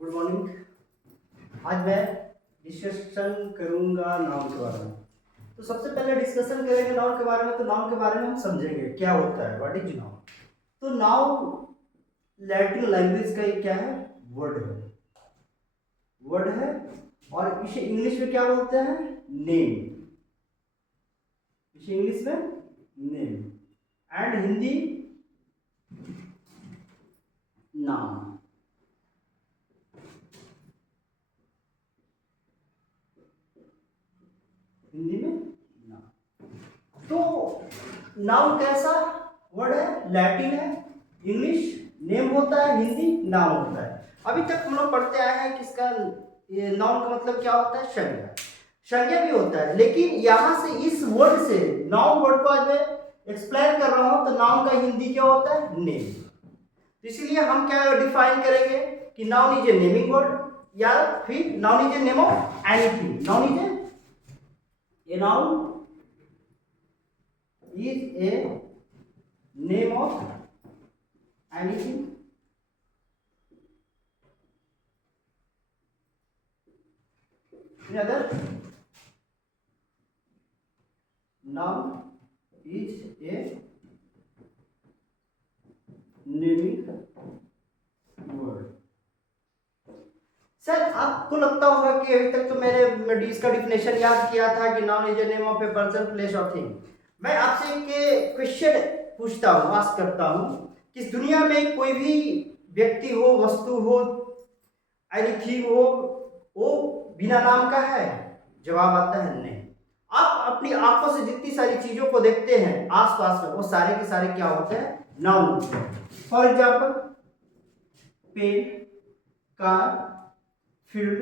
Good morning. आज मैं discussion करूंगा नाउन के बारे में। तो सबसे पहले डिस्कशन करेंगे नाउन के बारे में। तो नाउन के बारे में हम समझेंगे क्या होता है, व्हाट इज नाउन। तो नाउन लैटिन लैंग्वेज का एक क्या है, वर्ड है और इसे इंग्लिश में क्या बोलते हैं, नेम। इसे इंग्लिश में नेम एंड हिंदी नाम। हिंदी में नाम। तो नाउन कैसा वर्ड है, लैटिन है, इंग्लिश नेम होता है, हिंदी नाम होता है। अभी तक हम लोग पढ़ते आए हैं किसका, ये नाउन का मतलब क्या होता है, संज्ञा। संज्ञा भी होता है, लेकिन यहां से इस वर्ड से नाउन वर्ड को आज मैं एक्सप्लेन कर रहा हूं। तो नाउन का हिंदी क्या होता है, नेम। तो इसीलिए हम क्या डिफाइन करेंगे कि noun is a naming word या फिर noun is a name of anything. Noun is A noun is a name of anything in other noun is a naming word। Sir आपको लगता होगा कि अभी तक तो मैंने इसका डिफिनेशन याद किया था कि noun is a name of a person, place और थिंग। मैं आपसे एक क्वेश्चन पूछता हूँ, आस्क करता हूँ कि इस दुनिया में कोई भी व्यक्ति हो, वस्तु हो, एनीथिंग हो, वो बिना नाम का है? जवाब आता है नहीं। आप अपनी आंखों से जितनी सारी चीजों को देखते हैं आसपास में, वो सारे के सारे क्या होते हैं, नाउन होते हैं। For example pen, car, field,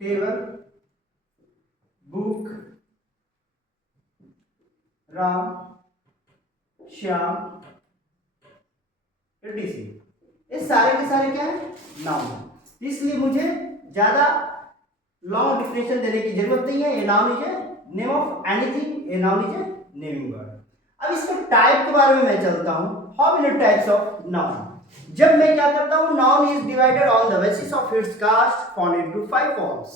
table, book, Ram, Shyam, etc। ये सारे के सारे क्या है, नाउन। इसलिए मुझे ज्यादा लॉन्ग डिफिनेशन देने की जरूरत नहीं है। A noun is a name of anything, a noun is a naming word. अब इसके टाइप के बारे में मैं चलता हूं। How many types of noun? जब मैं क्या करता हूं, noun is divided on the basis of its caste found into 5 forms.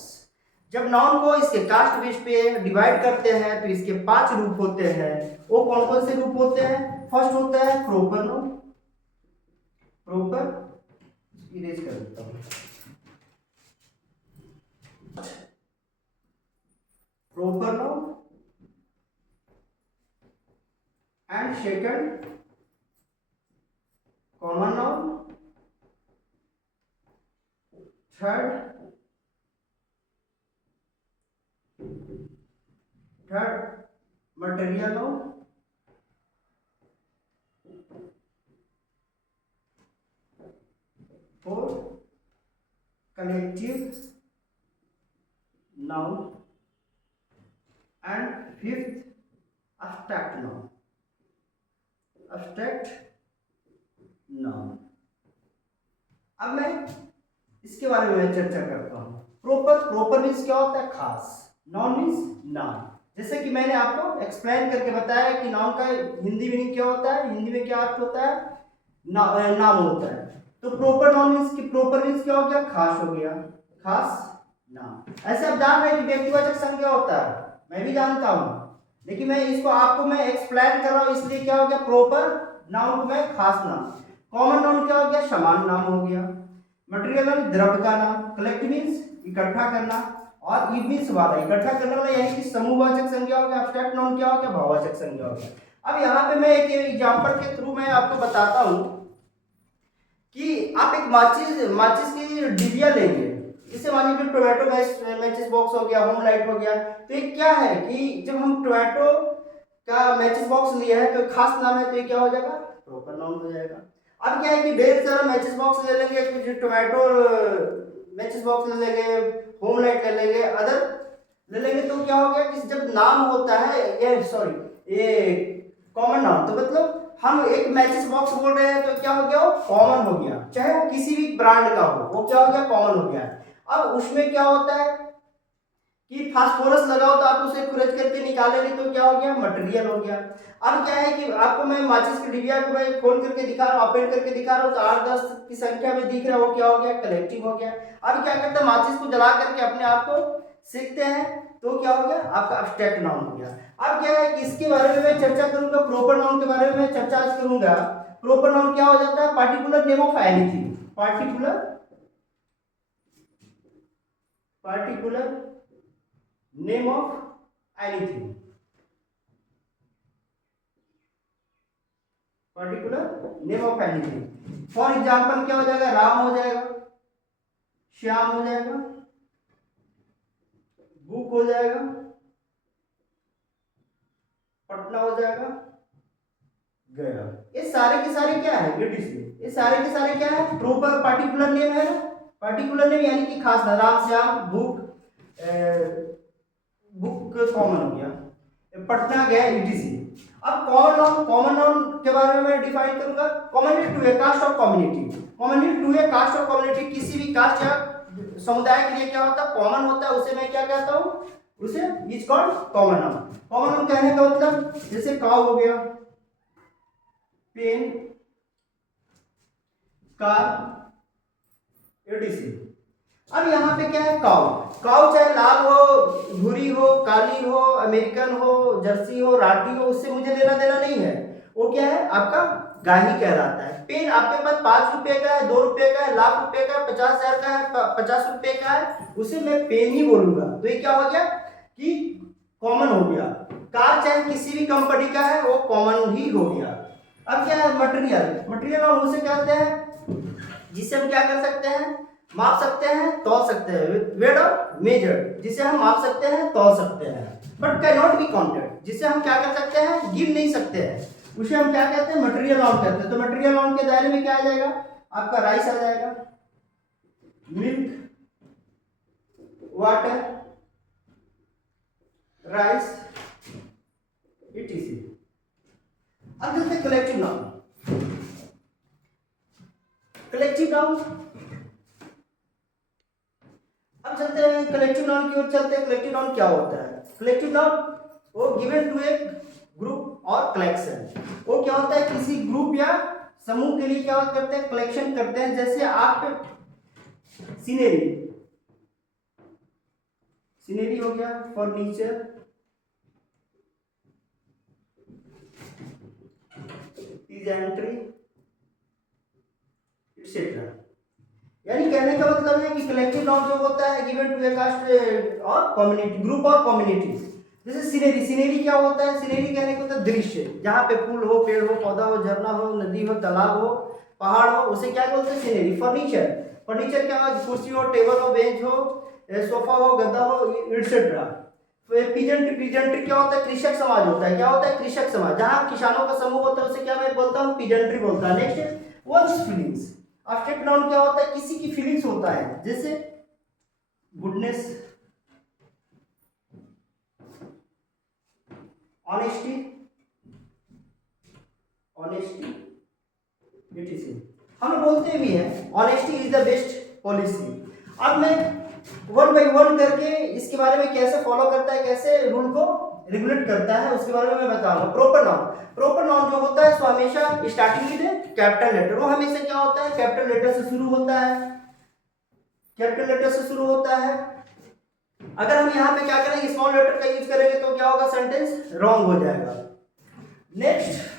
जब नाउन को इसके कास्ट बेस पे डिवाइड करते हैं तो इसके 5 रूप होते हैं। वो कौन कौन से रूप होते हैं? फर्स्ट होता है प्रोपर नाउन। प्रोपर इरेज कर देता हूं। Proper noun and second common noun, third material noun, fourth collective noun and fifth abstract noun. abstract noun. अब मैं इसके बारे में चर्चा करता हूं। प्रोपर मीन्स क्या होता है, खास। नाउन मीन्स नाम। जैसे कि मैंने आपको एक्सप्लेन करके बताया कि नाउन का हिंदी मीनिंग क्या होता है, हिंदी में क्या अर्थ होता है, नाम होता है। तो प्रोपर नाउन मीन्स कि प्रोपर मीन्स क्या हो गया, खास हो गया, खास नाम। ऐसे आप जान रहे हैं कि व्यक्तिवाचक संज्ञा होता है, मैं भी जानता हूं, लेकिन मैं इसको आपको मैं एक्सप्लेन कर रहा हूं, इसलिए क्या हो गया, प्रोपर नाउन को मैं खास नाम। कॉमन नाउन क्या हो गया, समान नाम हो गया। मटेरियल नाउन द्रव्य का नाम। कलेक्टिव मीन्स इकट्ठा करना, और इट मीन्स वाला, इकट्ठा करने वाला यानी कि समूहवाचक संज्ञा हो गया। एब्स्ट्रैक्ट नाउन क्या हो गया, भाववाचक संज्ञा हो गया। अब यहाँ पे मैं एक एग्जांपल के थ्रू मैं आपको बताता हूँ कि आप एक माचिस की डिबिया लेंगे। इसे मान लीजिए टोमेटो मैचिस बॉक्स हो गया, होम लाइट हो गया। तो ये क्या है कि जब हम टोमेटो का मैचिस बॉक्स लिया है तो खास नाम है, तो ये क्या हो जाएगा, प्रोपर नाउन हो जाएगा। अब क्या है कि ढेर सारा मैचिस बॉक्स ले लेंगे, कुछ टोमेटो मैचिस बॉक्स ले लेंगे, होम लाइट ले लेंगे, अदर ले लेंगे, तो क्या हो गया कि जब नाम होता है ये कॉमन नाउन, तो मतलब हम एक मैचिस बॉक्स बोल रहे हैं तो क्या हो गया, वो कॉमन हो गया, चाहे वो किसी भी ब्रांड का हो, वो क्या हो गया, कॉमन हो गया। अब उसमें क्या होता है कि फास्फोरस लगाओ तो आप उसे खुरच करके निकालेंगे तो क्या हो गया, मटेरियल हो गया। अब क्या है कि आपको मैं माचिस की डिबिया को मैं खोल करके दिखा रहा हूँ, ओपन करके दिखा रहा हूँ, तो 8-10 की संख्या में दिख रहा है, वो क्या हो गया, कलेक्टिव हो गया। अब क्या करते हैं, माचिस को जला करके अपने आप को सेकते हैं तो क्या हो गया, आपका एब्स्ट्रैक्ट नाउन हो गया। अब क्या है कि इसके बारे में मैं चर्चा करूंगा, प्रोपर नाउन के बारे में मैं चर्चा आज करूंगा। प्रोपर नाउन क्या हो जाता है, particular name of anything, particular name of anything, particular name of anything. For example क्या हो जाएगा, राम हो जाएगा, श्याम हो जाएगा, बुक हो जाएगा, पटना हो जाएगा, गया। ये सारे के सारे क्या है, ये सारे के सारे क्या है, प्रॉपर पार्टिकुलर नेम है ना, पार्टिकुलर नेम यानी कि खास ना, Ram Shyam book, book common हो गया, पटना गया, etc। अब कॉमन नाउन के बारे में मैं डिफाइन करूंगा, कम्युनिटी टू ए कास्ट और community, community to a caste और कम्युनिटी, किसी भी कास्ट या समुदाय के लिए क्या होता है, कॉमन होता है, उसे मैं क्या कहता हूं, उसे is called common noun. Common noun कहने का मतलब जैसे काउ हो गया, पेन, कार, etc। अब यहाँ पे क्या है, काउ, काउ चाहे लाल हो, भूरी हो, काली हो, अमेरिकन हो, जर्सी हो, राठी हो, उससे मुझे लेना देना नहीं है, वो क्या है, आपका गाय ही कहलाता है। पेन आपके पास 5 रुपए का है, 2 रुपए का है, लाख रुपए का है, 50,000 का है, 50 रुपए का है, उसे मैं पेन ही बोलूंगा, तो ये क्या हो गया कि कॉमन हो गया। कार चाहे किसी भी कंपनी का है, वो कॉमन ही हो गया। अब क्या है, मटेरियल, मटेरियल हम उसे कहते हैं जिससे हम क्या कर सकते हैं, माप सकते हैं, तौल सकते हैं, वेट और मेजर, जिसे हम माप सकते हैं, तौल सकते हैं, but can not be counted, जिसे हम क्या कर सकते हैं, गिन नहीं सकते हैं, उसे हम क्या कहते हैं, मटेरियल नाउन कहते हैं। तो मटेरियल नाउन के दायरे में क्या आ जाएगा, आपका राइस आ जाएगा, मिल्क, वाटर, राइस, etc। अब चलते हैं कलेक्टिव नाउन, कलेक्टिव नाउन, अब चलते हैं कलेक्टिव नाउन की ओर चलते हैं। कलेक्टिव नाउन क्या होता है, कलेक्टिव नाउन वो गिवन टू ए ग्रुप और कलेक्शन, वो क्या होता है, किसी ग्रुप या समूह के लिए क्या करते हैं, कलेक्शन करते हैं। जैसे आप सीनरी, सीनरी हो गया, फर्नीचर, पीजेंट्री, एक्सेट्रा। यानी कहने का मतलब है कि कलेक्टिव नाउन जो होता है गिवन टू ए कास्ट और कम्युनिटी, ग्रुप और कम्युनिटी। जैसे सीनरी, सीनरी क्या होता है, सीनरी कहने का मतलब दृश्य, जहाँ पे फूल हो, पेड़ हो, पौधा हो, झरना हो, नदी हो, तालाब हो, पहाड़ हो, उसे क्या बोलते हैं, सीनरी। फर्नीचर, फर्नीचर क्या हो, कुर्सी हो, टेबल हो, बेंच हो, सोफा हो, गद्दा हो, एक्सेट्रा। पीजेंट्री, पीजेंट्री क्या होता है, कृषक समाज होता है, क्या होता है, कृषक समाज, जहाँ किसानों का समूह होता है उसे क्या मैं बोलता हूँ, पीजेंट्री बोलता है। Next ones feelings, abstract noun क्या होता है, किसी की फीलिंग्स होता है, जैसे गुडनेस, ऑनेस्टी, ऑनेस्टी, etc। हम बोलते भी हैं honesty is the best policy. अब मैं वन बाई वन करके इसके बारे में कैसे फॉलो करता है, कैसे रूल को रेगुलेट करता है, उसके बारे में मैं बताऊंगा। प्रॉपर नाउन, प्रॉपर नाउन जो होता है सो हमेशा स्टार्टिंग विद कैपिटल लेटर, वो हमेशा क्या होता है, कैपिटल लेटर से शुरू होता है, कैपिटल लेटर से शुरू होता है। अगर हम यहाँ पे क्या करेंगे, स्मॉल लेटर का यूज करेंगे तो क्या होगा, सेंटेंस रॉन्ग हो जाएगा। नेक्स्ट